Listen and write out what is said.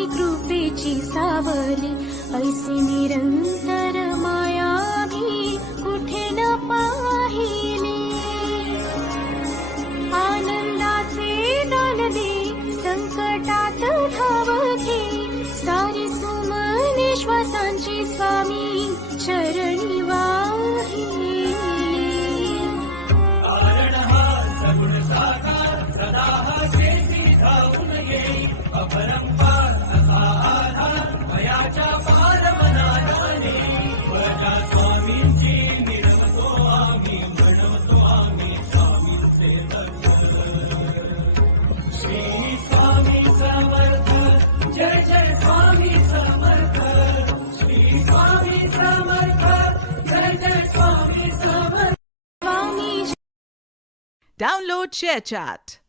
स्वामी कृपेची सावली, ऐसी निरंतर माया मी कुठे न पाहिली. आनंदाचे दान दे, संकटात धाव घे, सारी सुमने श्वासांची स्वामी चरणी वाहिली. Download ShareChat.